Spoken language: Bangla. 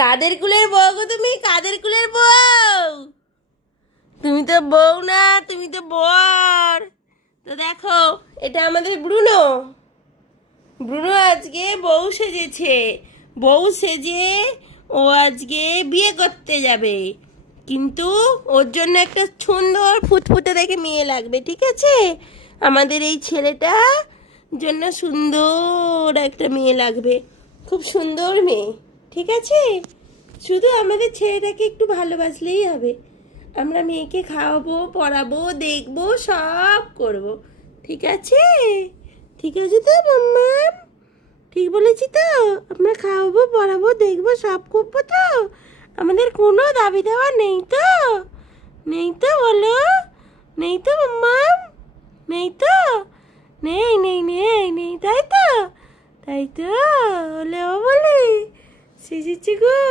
কাদের কুলের বউ গো তুমি? কাদের কুলের বউ? তুমি তো বউ না, তুমি তো বর। তো দেখো, এটা আমাদের ব্রুনো। ব্রুনো আজকে বউ সেজেছে। বউ সেজে ও আজকে বিয়ে করতে যাবে, কিন্তু ওর জন্য একটা সুন্দর ফুটফুটে দেখে মেয়ে লাগবে, ঠিক আছে? আমাদের এই ছেলেটা জন্য সুন্দর একটা মেয়ে লাগবে, খুব সুন্দর মেয়ে, ঠিক আছে? শুধু আমাদের ছেলেটাকে একটু ভালোবাসলেই হবে। আমরা মেয়েকে খাওয়াবো, পড়াবো, দেখবো, সব করব, ঠিক আছে? ঠিক আছে তো মাম্মাম? ঠিক বলেছি তো? আমরা খাওয়াবো, পড়াবো, দেখবো, সব করবো তো? আমাদের কোনো দাবি দেওয়া নেই তো? নেই তো বলো? নেই তো মাম্মাম? নেই তো? নেই নেই নেই নেই, তাই তো? তাই তো? বলে ও বলে সেজেছি গো।